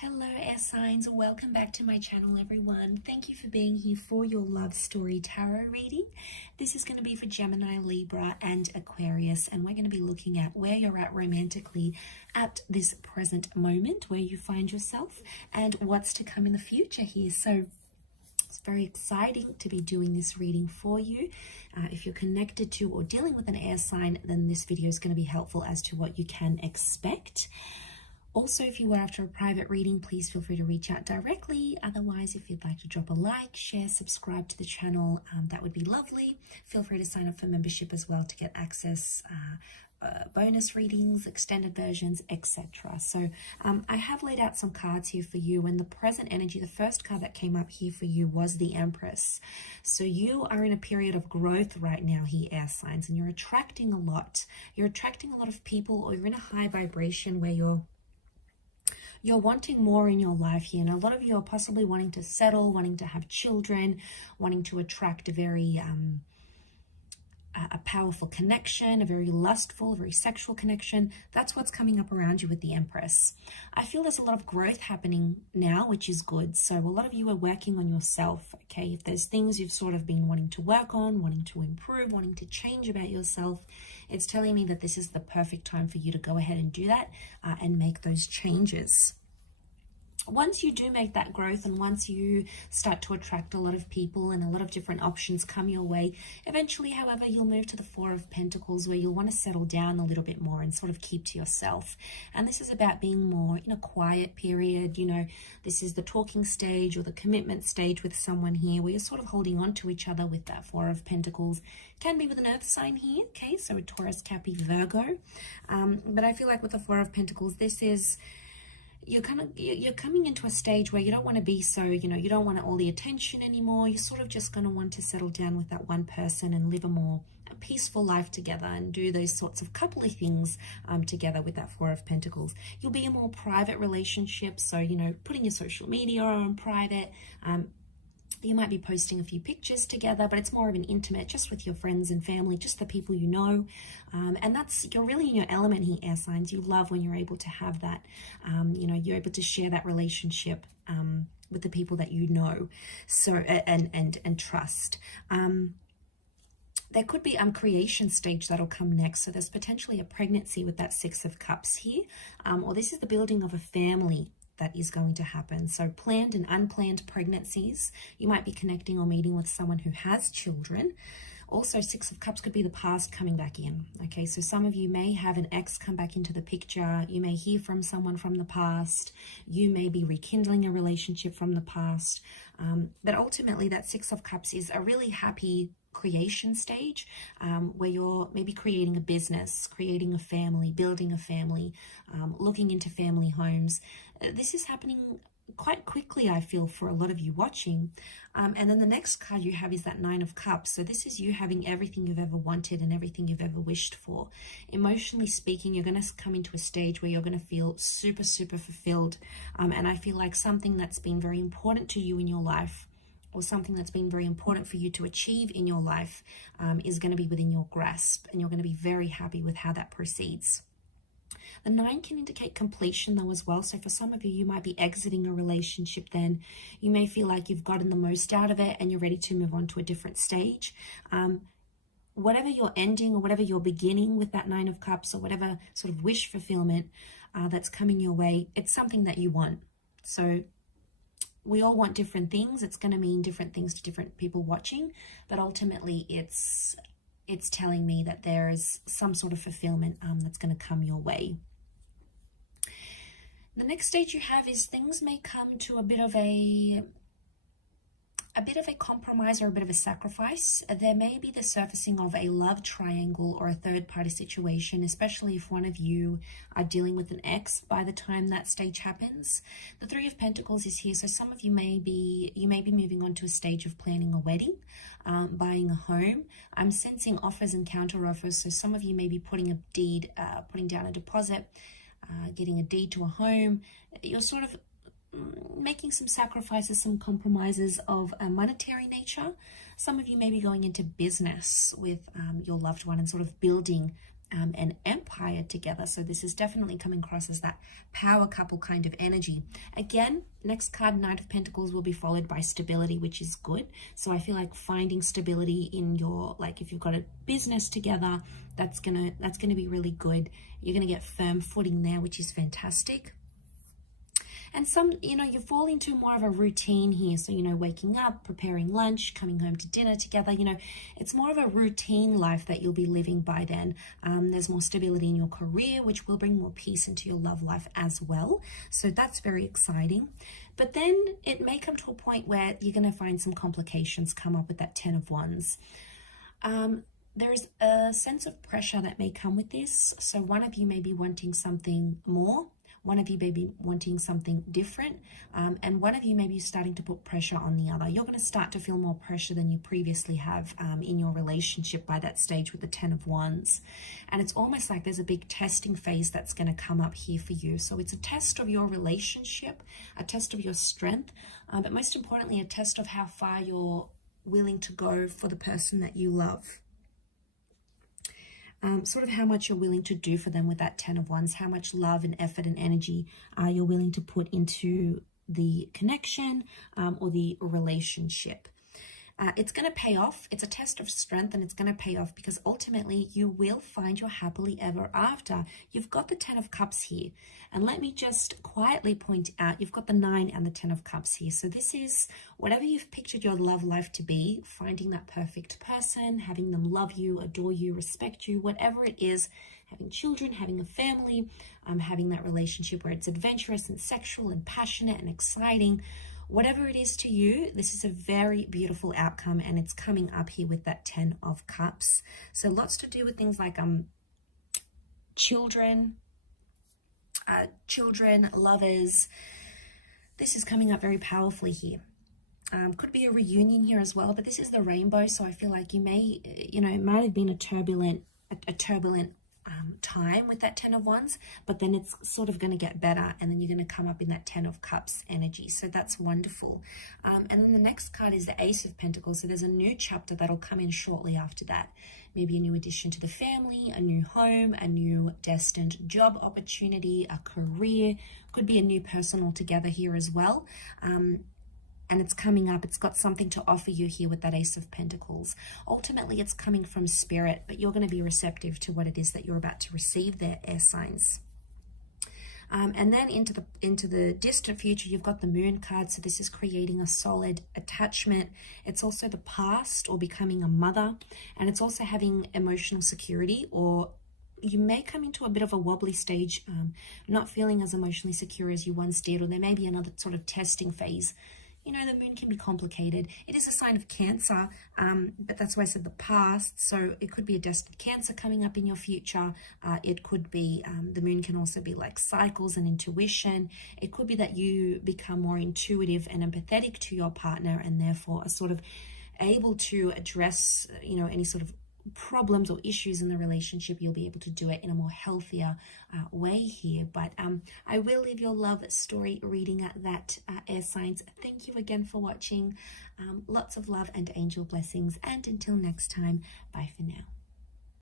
Hello air signs, welcome back to my channel everyone. Thank you for being here for your love story tarot reading. This is going to be for Gemini, Libra and Aquarius, and we're going to be looking at where you're at romantically at this present moment, where you find yourself and what's to come in the future here. So it's very exciting to be doing this reading for you. If you're connected to or dealing with an air sign, then this video is going to be helpful as to what you can expect. Also, if you were after a private reading, please feel free to reach out directly. Otherwise, if you'd like to drop a like, share, subscribe to the channel, that would be lovely. Feel free to sign up for membership as well to get access, bonus readings, extended versions, etc. So I have laid out some cards here for you, and the present energy, the first card that came up here for you was the Empress. So you are in a period of growth right now here, air signs, and you're attracting a lot. You're attracting a lot of people, or you're in a high vibration where you're wanting more in your life here, and a lot of you are possibly wanting to settle, wanting to have children, wanting to attract a very a powerful connection, a very lustful, a very sexual connection. That's what's coming up around you with the Empress. I feel there's a lot of growth happening now, which is good. So a lot of you are working on yourself, okay? If there's things you've sort of been wanting to work on, wanting to improve, wanting to change about yourself, it's telling me that this is the perfect time for you to go ahead and do that and make those changes. Once you do make that growth, and once you start to attract a lot of people and a lot of different options come your way, eventually, however, you'll move to the Four of Pentacles, where you'll want to settle down a little bit more and sort of keep to yourself. And this is about being more in a quiet period. You know, this is the talking stage or the commitment stage with someone here, where you're sort of holding on to each other with that Four of Pentacles. Can be with an earth sign here, okay, so a Taurus, Capricorn, Virgo. But I feel like with the Four of Pentacles, this is, you're coming into a stage where you don't want to be so, you don't want all the attention anymore. You're sort of just going to want to settle down with that one person and live a peaceful life together and do those sorts of couple of things together with that Four of Pentacles. You'll be in more private relationships, so, putting your social media on private. You might be posting a few pictures together, but it's more of an intimate, just with your friends and family, just the people you know. And you're really in your element here, air signs. You love when you're able to have that, you're able to share that relationship with the people that you know, so and trust. There could be creation stage that'll come next. So there's potentially a pregnancy with that Six of Cups here, or this is the building of a family that is going to happen. So planned and unplanned pregnancies. You might be connecting or meeting with someone who has children. Also, Six of Cups could be the past coming back in. Okay, so some of you may have an ex come back into the picture. You may hear from someone from the past. You may be rekindling a relationship from the past. But ultimately, that Six of Cups is a really happy creation stage, where you're maybe creating a business, creating a family, building a family, looking into family homes. This is happening quite quickly, I feel, for a lot of you watching. And then the next card you have is that Nine of Cups. So this is you having everything you've ever wanted and everything you've ever wished for. Emotionally speaking, you're going to come into a stage where you're going to feel super, super fulfilled. And I feel like something that's been very important to you in your life, or something that's been very important for you to achieve in your life, is going to be within your grasp, and you're going to be very happy with how that proceeds. The Nine can indicate completion though as well. So for some of you, you might be exiting a relationship then. You may feel like you've gotten the most out of it and you're ready to move on to a different stage. Whatever you're ending or whatever you're beginning with that Nine of Cups, or whatever sort of wish fulfillment that's coming your way, it's something that you want. So we all want different things. It's going to mean different things to different people watching, but ultimately it's telling me that there is some sort of fulfillment that's going to come your way. The next stage you have is things may come to a bit of a compromise or a bit of a sacrifice. There may be the surfacing of a love triangle or a third party situation, especially if one of you are dealing with an ex by the time that stage happens. The Three of Pentacles is here, so some of you may be moving on to a stage of planning a wedding, buying a home. I'm sensing offers and counter offers, so some of you may be putting down a deposit, getting a deed to a home. You're sort of making some sacrifices, some compromises of a monetary nature. Some of you may be going into business with your loved one and sort of building and empire together. So this is definitely coming across as that power couple kind of energy. Again, next card, Knight of Pentacles, will be followed by stability, which is good. So I feel like finding stability in your, like if you've got a business together, that's gonna be really good. You're gonna get firm footing there, which is fantastic. And some, you fall into more of a routine here. So, waking up, preparing lunch, coming home to dinner together, it's more of a routine life that you'll be living by then. There's more stability in your career, which will bring more peace into your love life as well. So that's very exciting. But then it may come to a point where you're going to find some complications come up with that 10 of Wands. There is a sense of pressure that may come with this. So one of you may be wanting something more. One of you may be wanting something different, and one of you may be starting to put pressure on the other. You're going to start to feel more pressure than you previously have in your relationship by that stage with the 10 of Wands. And it's almost like there's a big testing phase that's going to come up here for you. So it's a test of your relationship, a test of your strength, but most importantly, a test of how far you're willing to go for the person that you love. Sort of how much you're willing to do for them with that 10 of Wands, how much love and effort and energy you're willing to put into the connection or the relationship. It's going to pay off. It's a test of strength, and it's going to pay off because ultimately you will find your happily ever after. You've got the 10 of Cups here. And let me just quietly point out, you've got the 9 and the 10 of Cups here. So this is whatever you've pictured your love life to be, finding that perfect person, having them love you, adore you, respect you, whatever it is, having children, having a family, having that relationship where it's adventurous and sexual and passionate and exciting. Whatever it is to you, this is a very beautiful outcome, and it's coming up here with that 10 of Cups. So lots to do with things like children, lovers. This is coming up very powerfully here. Could be a reunion here as well, but this is the rainbow, so I feel like you may, it might have been a turbulent time with that 10 of Wands, but then it's sort of going to get better, and then you're going to come up in that 10 of Cups energy. So that's wonderful. And then the next card is the Ace of Pentacles. So there's a new chapter that'll come in shortly after that. Maybe a new addition to the family, a new home, a new destined job opportunity, a career. Could be a new person altogether here as well. And it's coming up. It's got something to offer you here with that Ace of Pentacles. Ultimately, it's coming from spirit, but you're going to be receptive to what it is that you're about to receive there, air signs. And then into the distant future, you've got the Moon card. So this is creating a solid attachment. It's also the past or becoming a mother. And it's also having emotional security, or you may come into a bit of a wobbly stage, not feeling as emotionally secure as you once did, or there may be another sort of testing phase. The moon can be complicated. It is a sign of Cancer, but that's why I said the past. So it could be a destined Cancer coming up in your future. It could be, the moon can also be like cycles and intuition. It could be that you become more intuitive and empathetic to your partner, and therefore are sort of able to address, any sort of problems or issues in the relationship. You'll be able to do it in a more healthier way here. But I will leave your love story reading at that, air signs. Thank you again for watching. Lots of love and angel blessings, and until next time, bye for now.